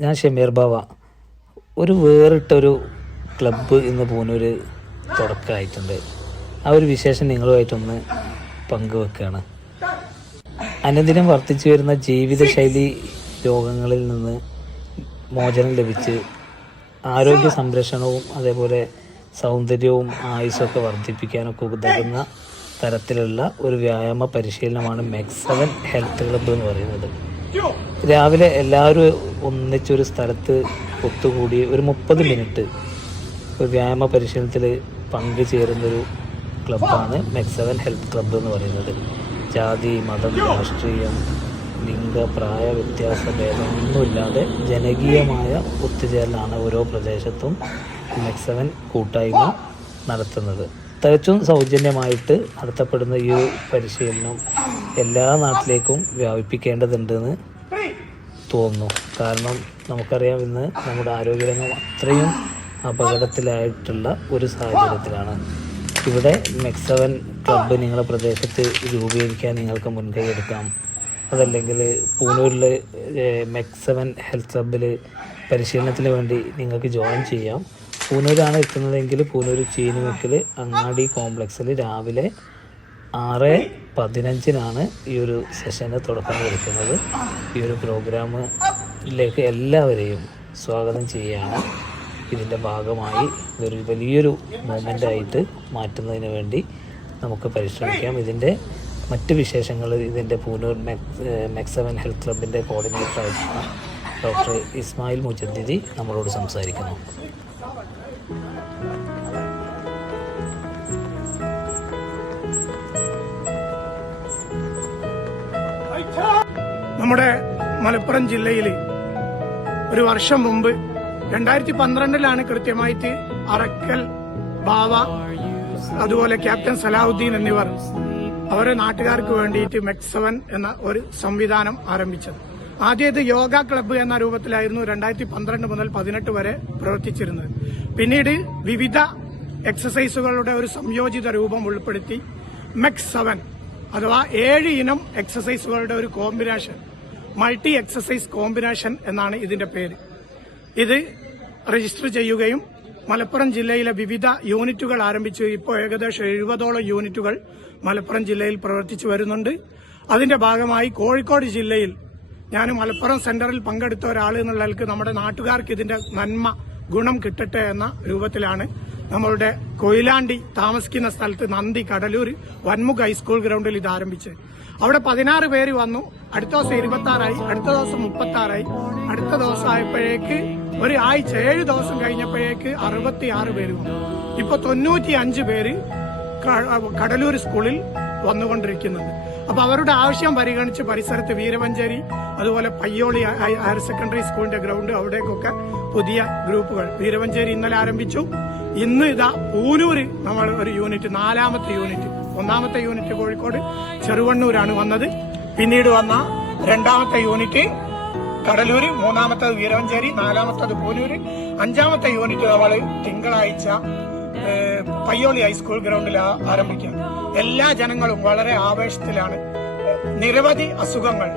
ഞാൻ ഷമീർ ബാവ. ഒരു വേറിട്ടൊരു ക്ലബ്ബ് ഇന്ന് പൂനൂര് തുടക്കമായിട്ടുണ്ട്. ആ ഒരു വിശേഷം നിങ്ങളുമായിട്ടൊന്ന് പങ്കുവെക്കുകയാണ് അനുദിനം വർദ്ധിച്ചു വരുന്ന ജീവിതശൈലി രോഗങ്ങളിൽ നിന്ന് മോചനം ലഭിച്ച് ആരോഗ്യ സംരക്ഷണവും അതേപോലെ സൗന്ദര്യവും ആയുസ്സൊക്കെ വർദ്ധിപ്പിക്കാനൊക്കെ ഉതകുന്ന തരത്തിലുള്ള ഒരു വ്യായാമ പരിശീലനമാണ് മെക്സവൻ ഹെൽത്ത് ക്ലബ്ബ് എന്ന് പറയുന്നത്. രാവിലെ എല്ലാവരും ഒന്നിച്ചൊരു സ്ഥലത്ത് ഒത്തുകൂടി ഒരു മുപ്പത് മിനിറ്റ് ഒരു വ്യായാമ പരിശീലനത്തിൽ പങ്കുചേരുന്നൊരു ക്ലബ്ബാണ് മെക്സവൻ ഹെൽത്ത് ക്ലബ്ബ് എന്ന് പറയുന്നത്. ജാതി മതം രാഷ്ട്രീയം ലിംഗ പ്രായ വ്യത്യാസ ഭേദമൊന്നുമില്ലാതെ ജനകീയമായ ഒത്തുചേരലാണ് ഓരോ പ്രദേശത്തും മെക്സവൻ കൂട്ടായ്മ നടത്തുന്നത്. തികച്ചും സൗജന്യമായിട്ട് നടത്തപ്പെടുന്ന ഈ ഒരു പരിശീലനം എല്ലാ നാട്ടിലേക്കും വ്യാപിപ്പിക്കേണ്ടതുണ്ടെന്ന് തോന്നുന്നു. കാരണം നമുക്കറിയാം ഇന്ന് നമ്മുടെ ആരോഗ്യരംഗം അത്രയും അപകടത്തിലായിട്ടുള്ള ഒരു സാഹചര്യത്തിലാണ്. ഇവിടെ മെക്സവൻ ക്ലബ്ബ് നിങ്ങളുടെ പ്രദേശത്ത് രൂപീകരിക്കാൻ നിങ്ങൾക്ക് മുൻകൈ എടുക്കാം. അതല്ലെങ്കിൽ പൂനൂരിൽ മെക്സവൻ ഹെൽത്ത് ക്ലബ്ബിൽ പരിശീലനത്തിന് വേണ്ടി നിങ്ങൾക്ക് ജോയിൻ ചെയ്യാം. പൂനൂരാണ് എത്തുന്നതെങ്കിൽ പൂനൂർ ചീനിമുക്കിൽ അങ്ങാടി കോംപ്ലക്സിൽ രാവിലെ ആറ് പതിനഞ്ചിനാണ് ഈ ഒരു സെഷന് തുടക്കം കുറിക്കുന്നത്. ഈ ഒരു പ്രോഗ്രാമിലേക്ക് എല്ലാവരെയും സ്വാഗതം ചെയ്യുകയാണ്. ഇതിന്റെ ഭാഗമായി ഇതൊരു വലിയൊരു മൂമെന്റ് ആയിട്ട് മാറ്റുന്നതിന് വേണ്ടി നമുക്ക് പരിശ്രമിക്കാം. ഇതിന്റെ മറ്റ് വിശേഷങ്ങൾ ഇതിന്റെ പൂനൂർ മെക്സ് മെക്സവൻ ഹെൽത്ത് ക്ലബിന്റെ കോർഡിനേറ്റർ ആയിട്ടുള്ള ഡോക്ടർ ഇസ്മായിൽ മുജദ്ദിദി നമ്മളോട് സംസാരിക്കുന്നു. നമ്മുടെ മലപ്പുറം ജില്ലയിൽ ഒരു വർഷം മുമ്പ് രണ്ടായിരത്തി പന്ത്രണ്ടിലാണ് കൃത്യമായിട്ട് അറക്കൽ ബാവ അതുപോലെ ക്യാപ്റ്റൻ സലാഹുദ്ദീൻ എന്നിവർ അവരുടെ നാട്ടുകാർക്ക് വേണ്ടിയിട്ട് മെക്സവൻ എന്ന ഒരു സംവിധാനം ആരംഭിച്ചത്. ആദ്യം ഇത് യോഗ ക്ലബ്ബ് എന്ന രൂപത്തിലായിരുന്നു രണ്ടായിരത്തി പന്ത്രണ്ട് മുതൽ പതിനെട്ട് വരെ പ്രവർത്തിച്ചിരുന്നത്. പിന്നീട് വിവിധ എക്സസൈസുകളുടെ ഒരു സംയോജിത രൂപം ഉൾപ്പെടുത്തി മെക്സ് സെവൻ അഥവാ ഏഴ് ഇനം എക്സസൈസുകളുടെ ഒരു കോമ്പിനേഷൻ മൾട്ടി എക്സസൈസ് കോമ്പിനേഷൻ എന്നാണ് ഇതിന്റെ പേര്. ഇത് രജിസ്റ്റർ ചെയ്യുകയും മലപ്പുറം ജില്ലയിലെ വിവിധ യൂണിറ്റുകൾ ആരംഭിച്ചു. ഇപ്പോൾ ഏകദേശം എഴുപതോളം യൂണിറ്റുകൾ മലപ്പുറം ജില്ലയിൽ പ്രവർത്തിച്ചു വരുന്നുണ്ട്. അതിന്റെ ഭാഗമായി കോഴിക്കോട് ജില്ലയിൽ ഞാൻ മലപ്പുറം സെന്ററിൽ പങ്കെടുത്ത ഒരാൾ എന്നുള്ള നിലയ്ക്ക് നമ്മുടെ നാട്ടുകാർക്ക് ഇതിന്റെ നന്മ ഗുണം കിട്ടട്ടെ എന്ന രൂപത്തിലാണ് നമ്മളുടെ കൊയിലാണ്ടി താമസിക്കുന്ന സ്ഥലത്ത് നന്ദി കടലൂർ വൻമുഖ ഹൈസ്കൂൾ ഗ്രൗണ്ടിൽ ഇത് ആരംഭിച്ചത് അവിടെ പതിനാറ് പേര് വന്നു. അടുത്ത ദിവസം ഇരുപത്തി ആറായി അടുത്ത ദിവസം മുപ്പത്തി ആറായി അടുത്ത ദിവസം ആയപ്പോഴേക്ക് ഒരു ആഴ്ച ഏഴ് ദിവസം കഴിഞ്ഞപ്പോഴേക്ക് അറുപത്തിയാറ് പേര് വന്നു. ഇപ്പൊ തൊണ്ണൂറ്റി അഞ്ച് പേര് കടലൂർ സ്കൂളിൽ വന്നുകൊണ്ടിരിക്കുന്നുണ്ട് അപ്പൊ അവരുടെ ആവശ്യം പരിഗണിച്ച് പരിസരത്ത് വീരമഞ്ചേരി അതുപോലെ പയ്യോളി ഹയ- ഹയർ സെക്കൻഡറി സ്കൂളിന്റെ ഗ്രൗണ്ട് അവിടേക്കൊക്കെ പുതിയ ഗ്രൂപ്പുകൾ. വീരമഞ്ചേരി ഇന്നലെ ആരംഭിച്ചു. ഇന്ന് ഇതാ പൂനൂര് നമ്മൾ ഒരു യൂണിറ്റ് നാലാമത്തെ യൂണിറ്റ് ഒന്നാമത്തെ യൂണിറ്റ് കോഴിക്കോട് ചെറുവണ്ണൂരാണ് വന്നത്. പിന്നീട് വന്ന രണ്ടാമത്തെ യൂണിറ്റ് കടലൂര് മൂന്നാമത്തത് വീരവഞ്ചേരി നാലാമത്തത് പൂനൂര് അഞ്ചാമത്തെ യൂണിറ്റ് നമ്മൾ തിങ്കളാഴ്ച പയ്യോളി ഹൈസ്കൂൾ ഗ്രൗണ്ടിൽ ആരംഭിക്കുക. ആരംഭിക്കാം എല്ലാ ജനങ്ങളും വളരെ ആവേശത്തിലാണ്. നിരവധി അസുഖങ്ങൾ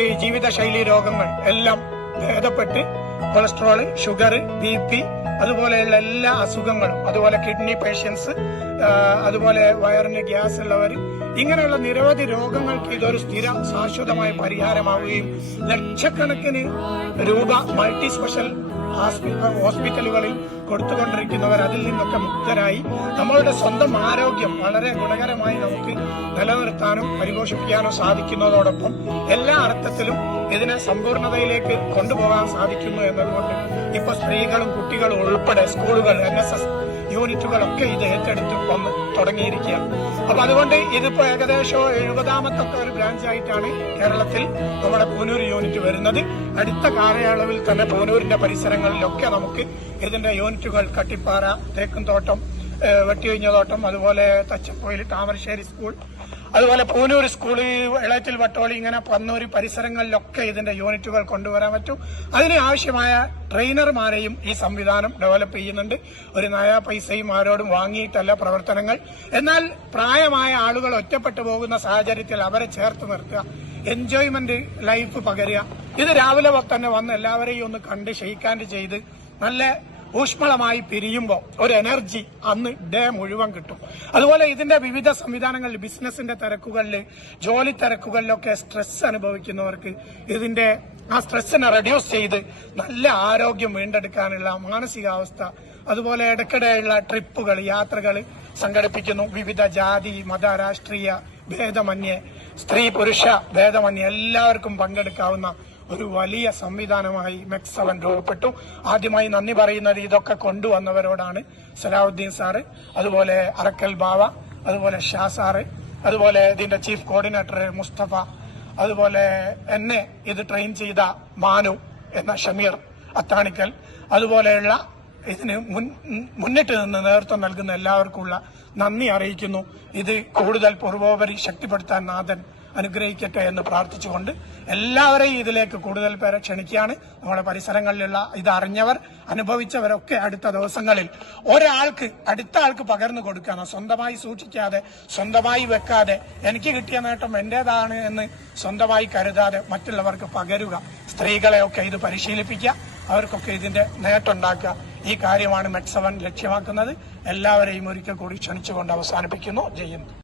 ഈ ജീവിതശൈലി രോഗങ്ങൾ എല്ലാം ഭേദപ്പെട്ട് കൊളസ്ട്രോൾ ഷുഗർ ബി പി അതുപോലെയുള്ള എല്ലാ അസുഖങ്ങളും അതുപോലെ കിഡ്നി പേഷ്യൻസ് അതുപോലെ വയറിന് ഗ്യാസ് ഉള്ളവർ ഇങ്ങനെയുള്ള നിരവധി രോഗങ്ങൾക്ക് ഇതൊരു സ്ഥിര ശാശ്വതമായ പരിഹാരമാവുകയും ലക്ഷക്കണക്കിന് രൂപ മൾട്ടി സ്പെഷ്യൽ ഹോസ്പിറ്റലുകളിൽ കൊടുത്തുകൊണ്ടിരിക്കുന്നവർ അതിൽ നിന്നൊക്കെ മുക്തരായി നമ്മളുടെ സ്വന്തം ആരോഗ്യം വളരെ ഗുണകരമായി നമുക്ക് നിലനിർത്താനും പരിപോഷിപ്പിക്കാനും സാധിക്കുന്നതോടൊപ്പം എല്ലാ അർത്ഥത്തിലും ഇതിനെ സമ്പൂർണതയിലേക്ക് കൊണ്ടുപോകാൻ സാധിക്കുന്നു എന്നതുകൊണ്ട് ഇപ്പൊ സ്ത്രീകളും കുട്ടികളും ഉൾപ്പെടെ സ്കൂളുകൾ എൻ എസ് എസ് യൂണിറ്റുകളൊക്കെ ഇത് ഏറ്റെടുത്ത് വന്ന് തുടങ്ങിയിരിക്കുക. അപ്പൊ അതുകൊണ്ട് ഇതിപ്പോ ഏകദേശം എഴുപതാമത്തെ ഒരു ബ്രാഞ്ച് ആയിട്ടാണ് കേരളത്തിൽ നമ്മുടെ പൂനൂർ യൂണിറ്റ് വരുന്നത്. അടുത്ത കാലയളവിൽ തന്നെ പൂനൂരിന്റെ പരിസരങ്ങളിലൊക്കെ നമുക്ക് ഇതിന്റെ യൂണിറ്റുകൾ കട്ടിപ്പാറ തേക്കുംതോട്ടം വെട്ടിയൊഴിഞ്ഞ തോട്ടം അതുപോലെ തച്ചപ്പോയിൽ താമരശ്ശേരി സ്കൂൾ അതുപോലെ പൂനൂർ സ്കൂൾ ഇളയത്തിൽ വട്ടോളി ഇങ്ങനെ പന്നൂര് പരിസരങ്ങളിലൊക്കെ ഇതിന്റെ യൂണിറ്റുകൾ കൊണ്ടുവരാൻ പറ്റും. അതിന് ആവശ്യമായ ട്രെയിനർമാരെയും ഈ സംവിധാനം ഡെവലപ്പ് ചെയ്യുന്നുണ്ട്. ഒരു നയാ പൈസയും ആരോടും വാങ്ങിയിട്ടല്ല പ്രവർത്തനങ്ങൾ. എന്നാൽ പ്രായമായ ആളുകൾ ഒറ്റപ്പെട്ടു പോകുന്ന സാഹചര്യത്തിൽ അവരെ ചേർത്ത് നിർത്തുക എൻജോയ്മെന്റ് ലൈഫ് പകരുക. ഇത് രാവിലെ തന്നെ വന്ന് എല്ലാവരെയും ഒന്ന് കണ്ട് ഷെയ്ക്കാൻഡ് ചെയ്ത് നല്ല ഊഷ്മളമായി പിരിയുമ്പോൾ ഒരു എനർജി അന്ന് ഡേ മുഴുവൻ കിട്ടും. അതുപോലെ ഇതിന്റെ വിവിധ സംവിധാനങ്ങളിൽ ബിസിനസിന്റെ തിരക്കുകളിൽ ജോലി തിരക്കുകളിലൊക്കെ സ്ട്രെസ് അനുഭവിക്കുന്നവർക്ക് ഇതിന്റെ ആ സ്ട്രെസ്സിനെ റെഡ്യൂസ് ചെയ്ത് നല്ല ആരോഗ്യം വീണ്ടെടുക്കാനുള്ള മാനസികാവസ്ഥ അതുപോലെ ഇടയ്ക്കിടെയുള്ള ട്രിപ്പുകൾ യാത്രകൾ സംഘടിപ്പിക്കുന്നു. വിവിധ ജാതി മത രാഷ്ട്രീയ ഭേദമന്യേ സ്ത്രീ പുരുഷ ഭേദമന്യേ എല്ലാവർക്കും പങ്കെടുക്കാവുന്ന ഒരു വലിയ സംവിധാനമായി മെക്സവൻ രൂപപ്പെട്ടു. ആദ്യമായി നന്ദി പറയുന്നത് ഇതൊക്കെ കൊണ്ടുവന്നവരോടാണ് സലാഹുദ്ദീൻ സാറ് അതുപോലെ അറക്കൽ ബാവ അതുപോലെ ഷാ സാറ് അതുപോലെ ഇതിന്റെ ചീഫ് കോർഡിനേറ്റർ മുസ്തഫ അതുപോലെ എന്നെ ഇത് ട്രെയിൻ ചെയ്ത മാനു എന്ന ഷമീർ അത്താണിക്കൽ അതുപോലെയുള്ള ഇതിന് മുൻ മുന്നിട്ട് നിന്ന് നേതൃത്വം നൽകുന്ന എല്ലാവർക്കുമുള്ള നന്ദി അറിയിക്കുന്നു. ഇത് കൂടുതൽ പൂർവോപരി ശക്തിപ്പെടുത്താൻ നാഥൻ അനുഗ്രഹിക്കട്ടെ എന്ന് പ്രാർത്ഥിച്ചുകൊണ്ട് എല്ലാവരെയും ഇതിലേക്ക് കൂടുതൽ പേരെ ക്ഷണിക്കുകയാണ്. നമ്മുടെ പരിസരങ്ങളിലുള്ള ഇതറിഞ്ഞവർ അനുഭവിച്ചവരൊക്കെ അടുത്ത ദിവസങ്ങളിൽ ഒരാൾക്ക് അടുത്ത ആൾക്ക് പകർന്നു കൊടുക്കണം സ്വന്തമായി സൂക്ഷിക്കാതെ സ്വന്തമായി വെക്കാതെ എനിക്ക് കിട്ടിയ നേട്ടം എന്റേതാണ് എന്ന് സ്വന്തമായി കരുതാതെ മറ്റുള്ളവർക്ക് പകരുക. സ്ത്രീകളെയൊക്കെ ഇത് പരിശീലിപ്പിക്കുക. അവർക്കൊക്കെ ഇതിന്റെ നേട്ടമുണ്ടാക്കുക. ഈ കാര്യമാണ് മെക്സവൻ ലക്ഷ്യമാക്കുന്നത്. എല്ലാവരെയും ഒരിക്കൽ കൂടി ക്ഷണിച്ചുകൊണ്ട് അവസാനിപ്പിക്കുന്നു. ജയ്യന്ത്